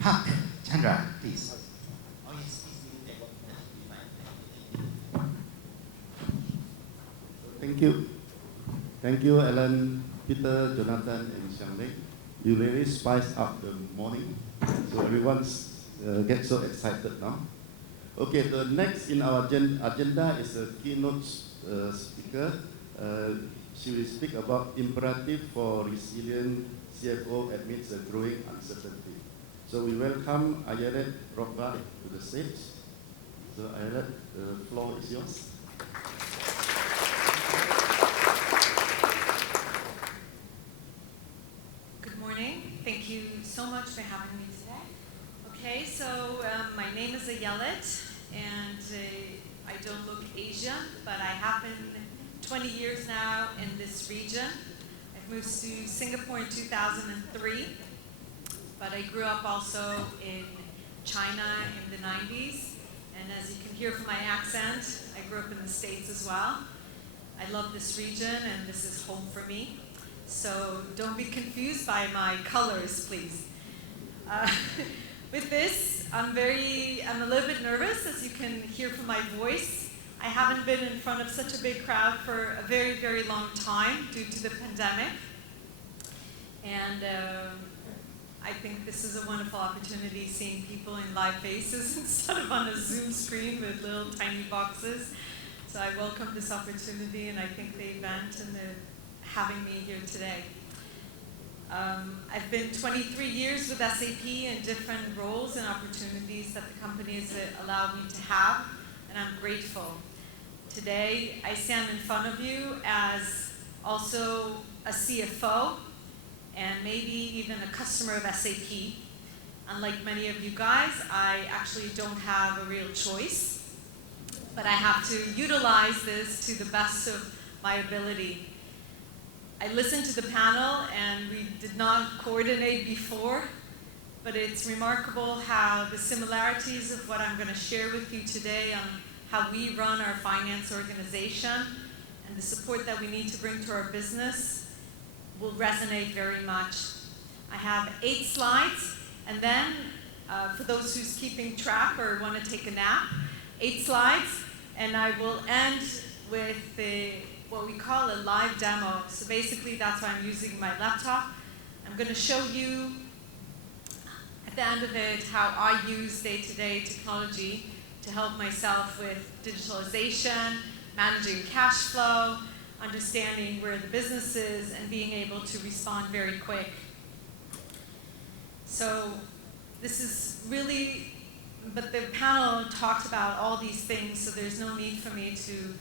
Park Chandra, please. Thank you. Thank you, Alan, Peter, Jonathan, and Xiangmei. You really spice up the morning, so everyone gets so excited now. Okay, the next in our agenda is a keynote speaker. She will speak about imperative for resilient CFO amidst a growing uncertainty. So we welcome Ayelet Rotblat to the stage. So Ayelet, the floor is yours. Good morning. Thank you so much for having me today. Okay, so my name is Ayelet, and I don't look Asian, but I have been 20 years now in this region. I've moved to Singapore in 2003, but I grew up also in China in the 90s, and as you can hear from my accent, I grew up in the States as well. I love this region, and this is home for me. So don't be confused by my colors, please. With this, I'm a little bit nervous, as you can hear from my voice. I haven't been in front of such a big crowd for a very, very long time due to the pandemic. And I think this is a wonderful opportunity, seeing people in live faces instead of on a Zoom screen with little tiny boxes. So I welcome this opportunity, and I think the event and having me here today. I've been 23 years with SAP in different roles and opportunities that the company has allowed me to have, and I'm grateful. Today, I stand in front of you as also a CFO and maybe even a customer of SAP. Unlike many of you guys, I actually don't have a real choice, but I have to utilize this to the best of my ability. I listened to the panel, and we did not coordinate before, but it's remarkable how the similarities of what I'm going to share with you today on how we run our finance organization and the support that we need to bring to our business will resonate very much. I have 8 slides, and then for those who's keeping track or want to take a nap, 8 slides, and I will end with what we call a live demo. So basically that's why I'm using my laptop. I'm going to show you at the end of it how I use day-to-day technology to help myself with digitalization, managing cash flow, understanding where the business is, and being able to respond very quick. So this is really, but the panel talked about all these things, so there's no need for me to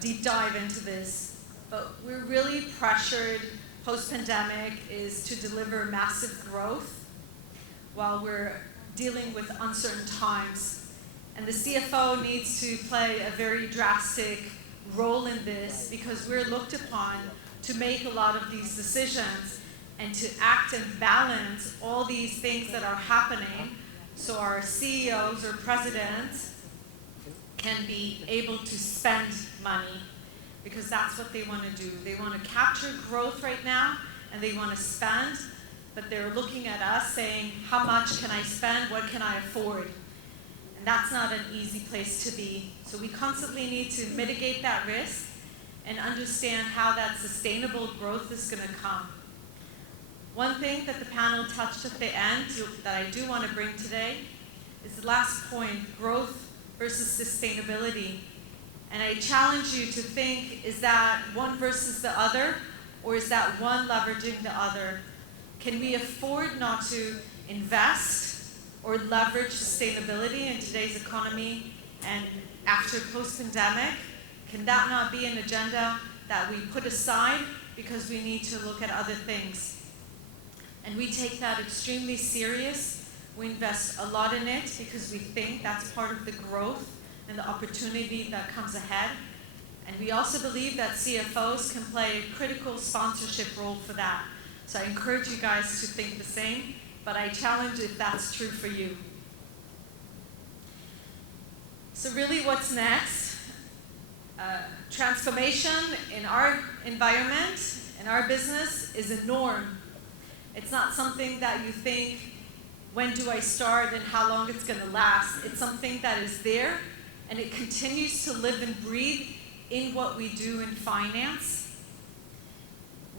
deep dive into this. But we're really pressured post-pandemic is to deliver massive growth while we're dealing with uncertain times. And the CFO needs to play a very drastic role in this, because we're looked upon to make a lot of these decisions and to act and balance all these things that are happening, so our CEOs or presidents can be able to spend money, because that's what they want to do. They want to capture growth right now, and they want to spend, but they're looking at us saying, how much can I spend? What can I afford? And that's not an easy place to be. So we constantly need to mitigate that risk and understand how that sustainable growth is going to come. One thing that the panel touched at the end that I do want to bring today is the last point, growth versus sustainability. And I challenge you to think, is that one versus the other, or is that one leveraging the other? Can we afford not to invest or leverage sustainability in today's economy and after post-pandemic? Can that not be an agenda that we put aside because we need to look at other things? And we take that extremely serious. We invest a lot in it because we think that's part of the growth and the opportunity that comes ahead. And we also believe that CFOs can play a critical sponsorship role for that. So I encourage you guys to think the same, but I challenge if that's true for you. So really, what's next? Transformation in our environment, in our business, is a norm. It's not something that you think when do I start and how long it's going to last. It's something that is there, and it continues to live and breathe in what we do in finance.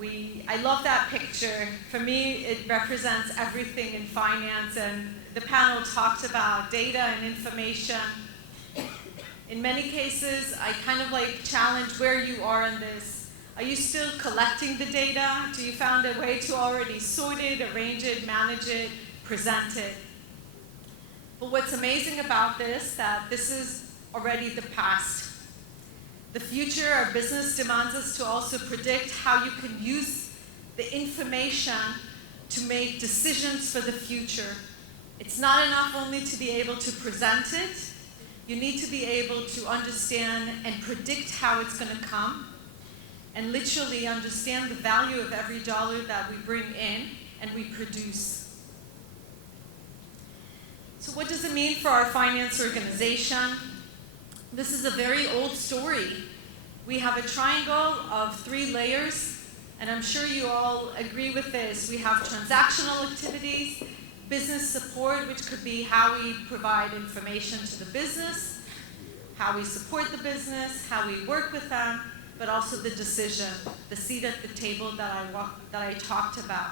I love that picture. For me, it represents everything in finance, and the panel talked about data and information. In many cases, I kind of like challenge where you are in this. Are you still collecting the data? Do you found a way to already sort it, arrange it, manage it, present it? But what's amazing about this, that this is already the past. The future, our business demands us to also predict how you can use the information to make decisions for the future. It's not enough only to be able to present it. You need to be able to understand and predict how it's going to come, and literally understand the value of every dollar that we bring in and we produce. So what does it mean for our finance organization? This is a very old story. We have a triangle of 3 layers, and I'm sure you all agree with this. We have transactional activities, business support, which could be how we provide information to the business, how we support the business, how we work with them, but also the decision, the seat at the table that I talked about.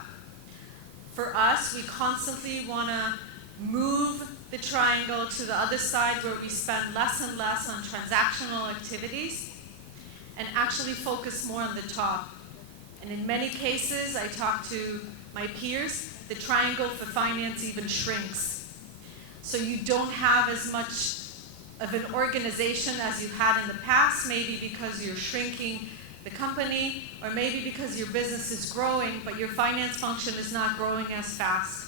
For us, we constantly want to move the triangle to the other side, where we spend less and less on transactional activities and actually focus more on the top. And in many cases, I talk to my peers, the triangle for finance even shrinks. So you don't have as much of an organization as you had in the past, maybe because you're shrinking the company, or maybe because your business is growing, but your finance function is not growing as fast.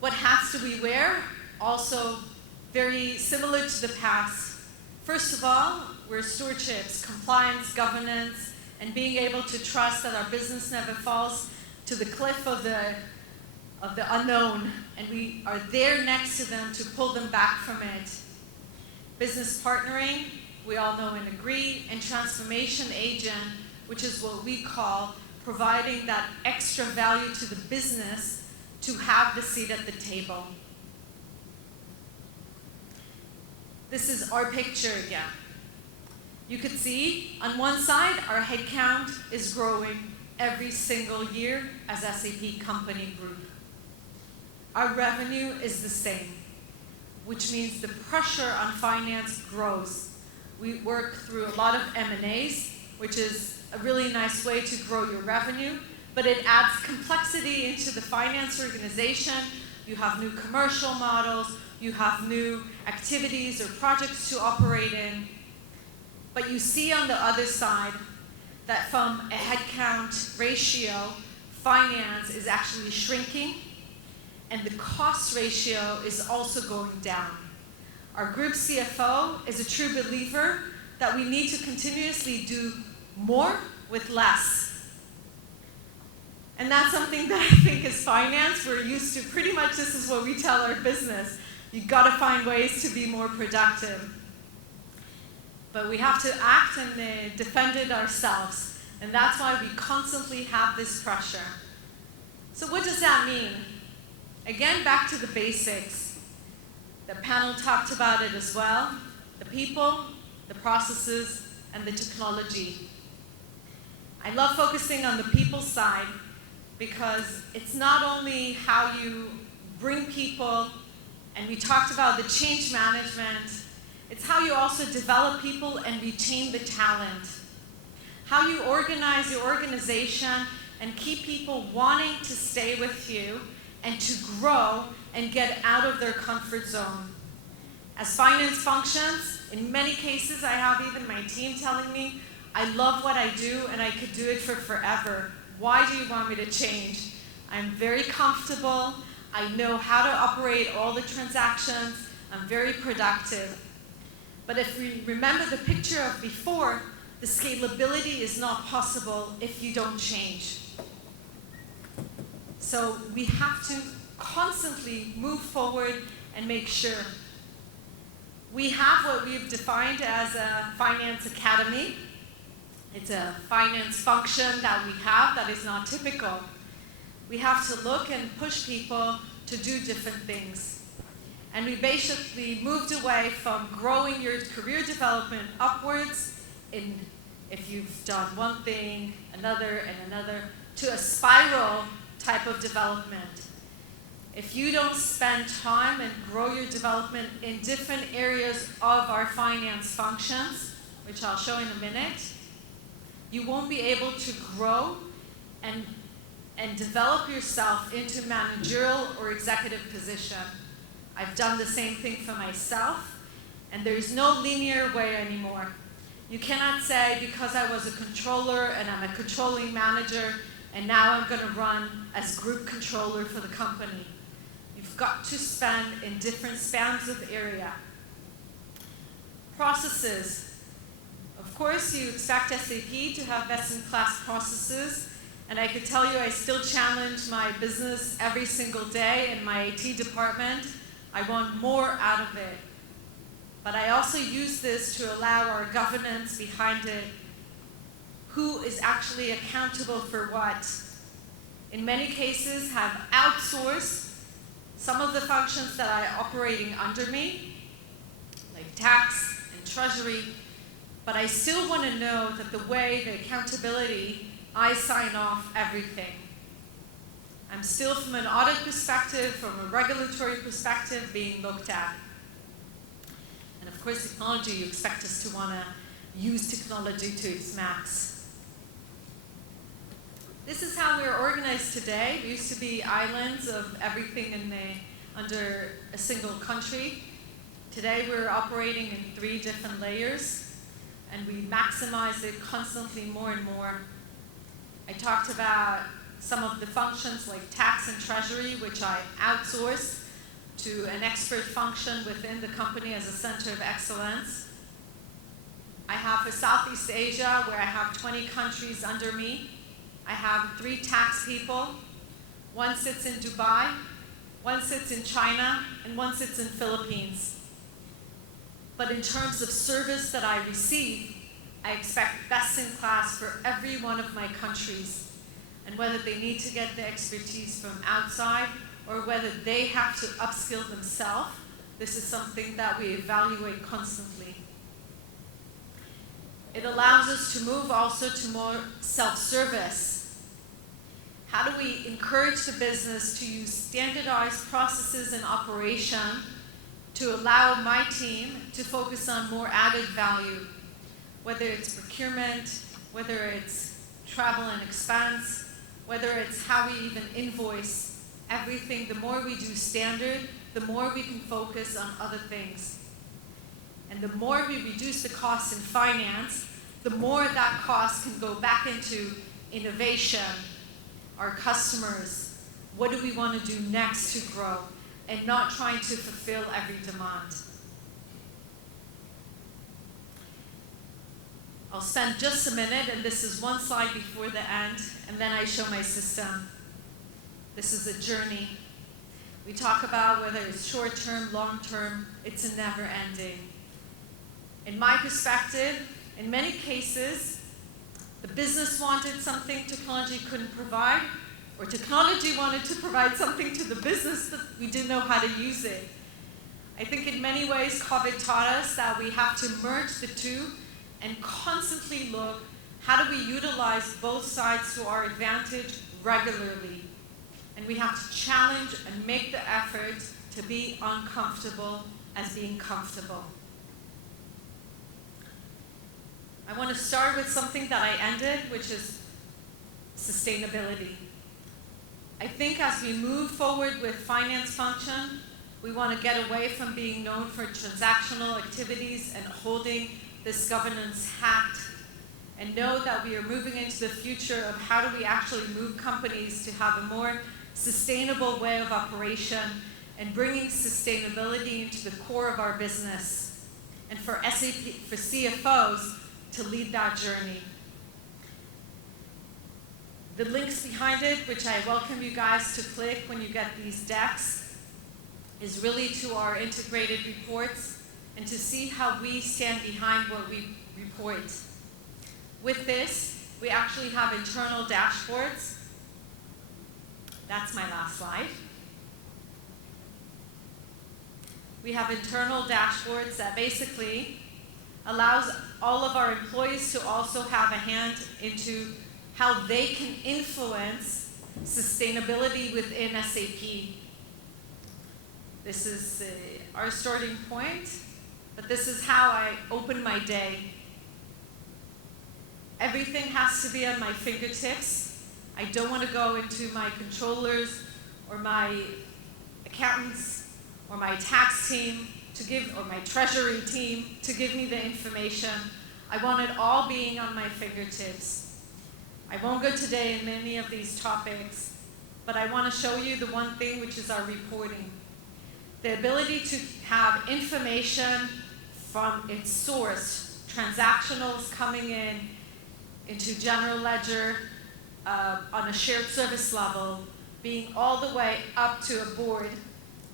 What hats do we wear? Also very similar to the past. First of all, we're stewardships, compliance, governance, and being able to trust that our business never falls to the cliff of the unknown, and we are there next to them to pull them back from it. Business partnering, we all know and agree, and transformation agent, which is what we call providing that extra value to the business to have the seat at the table. This is our picture again. You could see on one side, our headcount is growing every single year as SAP Company Group. Our revenue is the same, which means the pressure on finance grows. We work through a lot of M&As, which is a really nice way to grow your revenue, but it adds complexity into the finance organization. You have new commercial models, you have new activities or projects to operate in. But you see on the other side that from a headcount ratio, finance is actually shrinking, and the cost ratio is also going down. Our group CFO is a true believer that we need to continuously do more with less. And that's something that I think as finance, we're used to. Pretty much this is what we tell our business. You've got to find ways to be more productive. But we have to act and defend it ourselves. And that's why we constantly have this pressure. So what does that mean? Again, back to the basics. The panel talked about it as well. The people, the processes, and the technology. I love focusing on the people side because it's not only how you bring people, and we talked about the change management, it's how you also develop people and retain the talent. How you organize your organization and keep people wanting to stay with you and to grow and get out of their comfort zone. As finance functions, in many cases I have even my team telling me, I love what I do and I could do it for forever. Why do you want me to change? I'm very comfortable. I know how to operate all the transactions. I'm very productive. But if we remember the picture of before, the scalability is not possible if you don't change. So we have to constantly move forward and make sure. We have what we've defined as a finance academy. It's a finance function that we have that is not typical. we have to look and push people to do different things. And we basically moved away from growing your career development upwards if you've done one thing, another, and another, to a spiral type of development. If you don't spend time and grow your development in different areas of our finance functions, which I'll show in a minute, you won't be able to grow and develop yourself into managerial or executive position. I've done the same thing for myself, and there's no linear way anymore. You cannot say, because I was a controller and I'm a controlling manager, and now I'm going to run as group controller for the company. You've got to spend in different spans of area. Processes. Of course, you expect SAP to have best-in-class processes, and I could tell you I still challenge my business every single day in my IT department. I want more out of it. But I also use this to allow our governance behind it. Who is actually accountable for what? In many cases, have outsourced some of the functions that are operating under me, like tax and treasury, but I still want to know that the way, the accountability, I sign off everything. I'm still, from an audit perspective, from a regulatory perspective, being looked at. And of course, technology, you expect us to want to use technology to its max. This is how we're organized today. We used to be islands of everything under a single country. Today, we're operating in 3 different layers, and we maximize it constantly more and more. I talked about some of the functions like tax and treasury, which I outsource to an expert function within the company as a center of excellence. I have for Southeast Asia, where I have 20 countries under me. I have 3 tax people. 1 sits in Dubai, 1 sits in China, and 1 sits in Philippines. But in terms of service that I receive, I expect best in class for every one of my countries. And whether they need to get the expertise from outside or whether they have to upskill themselves, this is something that we evaluate constantly. It allows us to move also to more self-service. How do we encourage the business to use standardized processes and operation to allow my team to focus on more added value, whether it's procurement, whether it's travel and expense, whether it's how we even invoice everything. The more we do standard, the more we can focus on other things. And the more we reduce the costs in finance, the more that cost can go back into innovation, our customers, what do we want to do next to grow, and not trying to fulfill every demand. I'll spend just a minute, and this is one slide before the end, and then I show my system. This is a journey. We talk about whether it's short-term, long-term, it's a never-ending. In my perspective, in many cases, the business wanted something technology couldn't provide, or technology wanted to provide something to the business, but we didn't know how to use it. I think in many ways, COVID taught us that we have to merge the two and constantly look, how do we utilize both sides to our advantage regularly? And we have to challenge and make the effort to be uncomfortable as being comfortable. I want to start with something that I ended, which is sustainability. I think as we move forward with finance function, we want to get away from being known for transactional activities and holding this governance hat, and know that we are moving into the future of how do we actually move companies to have a more sustainable way of operation and bringing sustainability into the core of our business. And for SAP, for CFOs, to lead that journey. The links behind it, which I welcome you guys to click when you get these decks, is really to our integrated reports and to see how we stand behind what we report. With this, we actually have internal dashboards That's my last slide. We have internal dashboards that basically allows all of our employees to also have a hand into how they can influence sustainability within SAP. This is our starting point, but this is how I open my day. Everything has to be on my fingertips. I don't want to go into my controllers or my accountants or my tax team to give, or my treasury team to give me the information. I want it all being on my fingertips. I won't go today in any of these topics, but I want to show you the one thing, which is our reporting. The ability to have information from its source, transactionals coming into general ledger, on a shared service level, being all the way up to a board,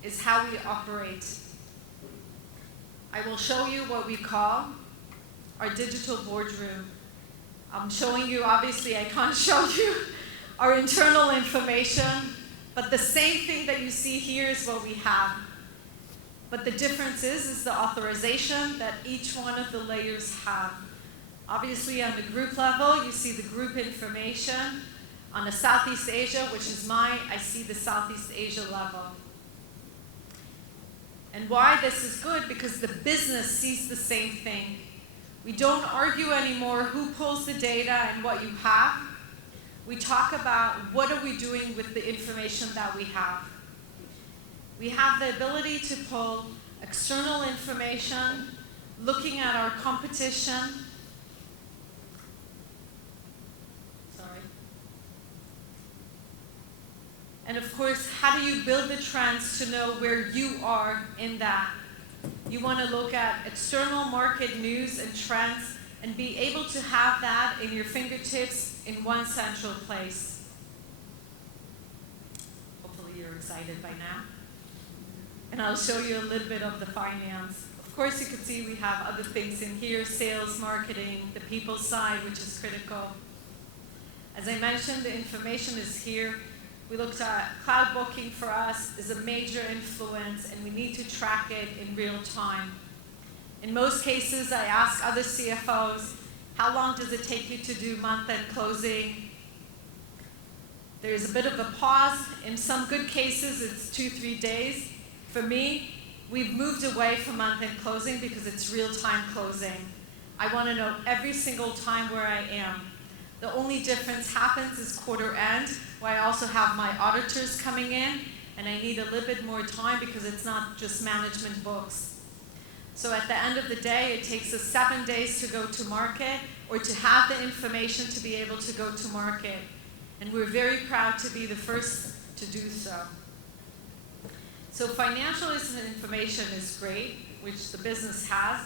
is how we operate. I will show you what we call our digital boardroom. I'm showing you, obviously I can't show you our internal information, but the same thing that you see here is what we have. But the difference is the authorization that each one of the layers have. Obviously on the group level, you see the group information. On the Southeast Asia, which is mine, I see the Southeast Asia level. And why this is good? Because the business sees the same thing. We don't argue anymore who pulls the data and what you have. We talk about what are we doing with the information that we have. We have the ability to pull external information, looking at our competition. Sorry. And of course, how do you build the trends to know where you are in that? You want to look at external market news and trends and be able to have that in your fingertips in one central place. Hopefully you're excited by now. And I'll show you a little bit of the finance. Of course, you can see we have other things in here, sales, marketing, the people side, which is critical. As I mentioned, the information is here. We looked at cloud booking for us is a major influence, and we need to track it in real time. In most cases, I ask other CFOs, how long does it take you to do month-end closing? There's a bit of a pause. In some good cases, it's 2-3 days. For me, we've moved away from month-end closing because it's real-time closing. I want to know every single time where I am. The only difference happens is quarter end, where I also have my auditors coming in, and I need a little bit more time because it's not just management books. So at the end of the day, it takes us 7 days to go to market, or to have the information to be able to go to market. And we're very proud to be the first to do so. So financial information is great, which the business has,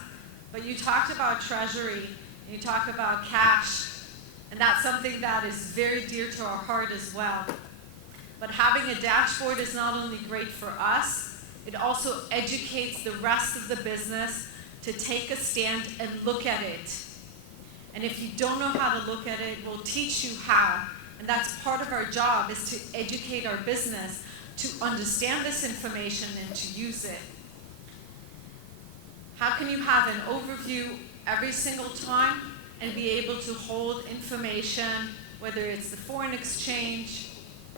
but you talked about treasury, and you talk about cash, and that's something that is very dear to our heart as well. But having a dashboard is not only great for us, it also educates the rest of the business to take a stand and look at it. And if you don't know how to look at it, we'll teach you how. And that's part of our job, is to educate our business to understand this information and to use it. How can you have an overview every single time and be able to hold information, whether it's the foreign exchange,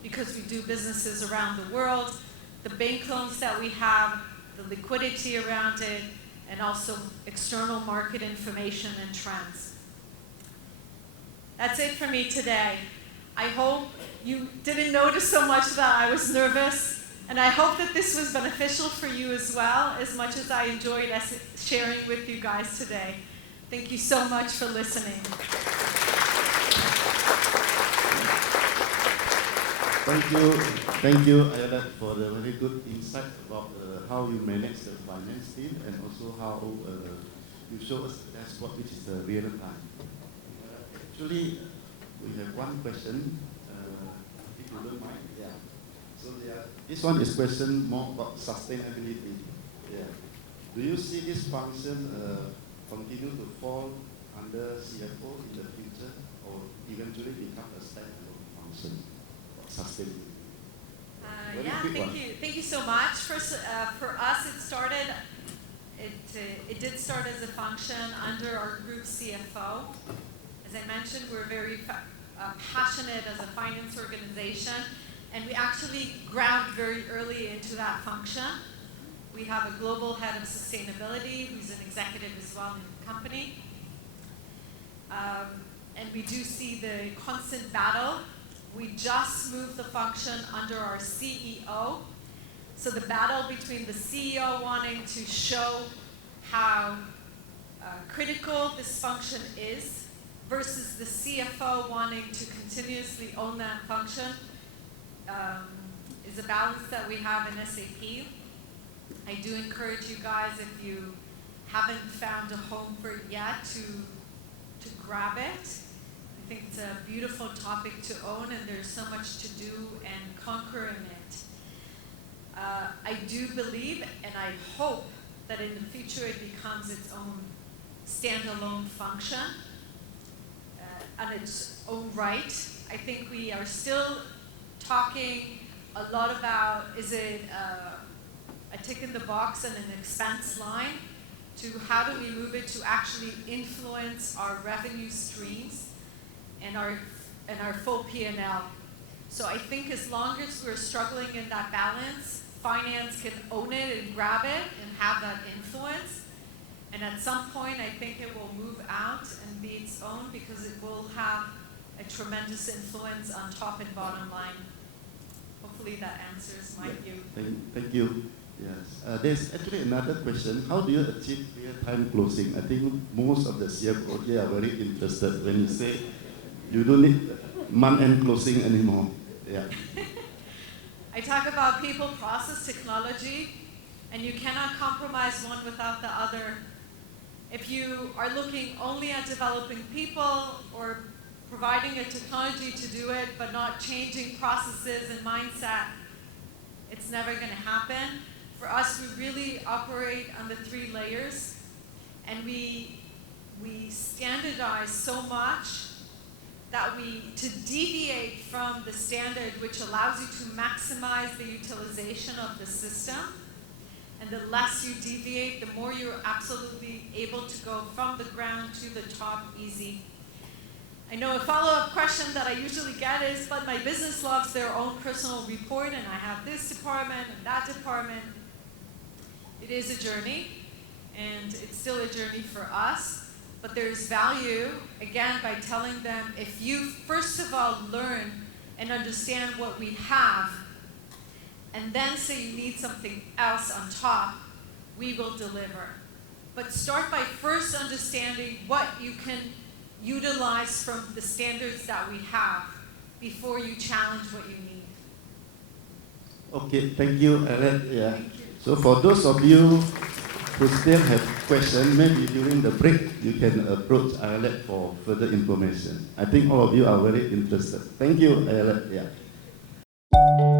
because we do businesses around the world, the bank loans that we have, the liquidity around it, and also external market information and trends. That's it for me today. I hope you didn't notice so much that I was nervous, and I hope that this was beneficial for you as well, as much as I enjoyed sharing with you guys today. Thank you so much for listening. Thank you, Ayelet, for the very good insight about how you manage the finance team, and also how you show us the dashboard, which is real time. Actually, we have one question, if you don't mind. Yeah. So this one is question more about sustainability. Yeah. Do you see this function continue to fall under CFO in the future, or eventually become a standalone function of sustainability? Very Yeah, quick thank one. you. Thank you so much. First, for us, it did start as a function under our group CFO. As I mentioned, we're very passionate as a finance organization, and we actually grabbed very early into that function. We have a global head of sustainability who's an executive as well in the company. And we do see the constant battle. We just moved the function under our CEO. So the battle between the CEO wanting to show how critical this function is versus the CFO wanting to continuously own that function is a balance that we have in SAP. I do encourage you guys, if you haven't found a home for it yet, to grab it. I think it's a beautiful topic to own, and there's so much to do and conquering it. I do believe, and I hope, that in the future it becomes its own standalone function on its own right. I think we are still talking a lot about, is it a tick in the box and an expense line, to how do we move it to actually influence our revenue streams and our full P&L. So I think as long as we're struggling in that balance, finance can own it and grab it and have that influence. And at some point, I think it will move out and be its own, because it will have a tremendous influence on top and bottom line. Hopefully that answers my view. Thank you. Yes. There's actually another question. How do you achieve real-time closing? I think most of the CFOs here are very interested when you say you don't need month-end closing anymore. Yeah. I talk about people, process, technology, and you cannot compromise one without the other. If you are looking only at developing people or providing a technology to do it, but not changing processes and mindset, it's never going to happen. For us, we really operate on the 3 layers, and we standardize so much that to deviate from the standard, which allows you to maximize the utilization of the system, and the less you deviate, the more you're absolutely able to go from the ground to the top easy. I know a follow-up question that I usually get is, but my business loves their own personal report, and I have this department and that department. It is a journey, and it's still a journey for us. But there's value, again, by telling them, if you first of all learn and understand what we have, and then say you need something else on top, we will deliver. But start by first understanding what you can utilize from the standards that we have before you challenge what you need. Okay, thank you, Ayelet. Yeah. Thank you. So for those of you who still have questions, maybe during the break, you can approach Ayelet for further information. I think all of you are very interested. Thank you, Ayelet. Yeah.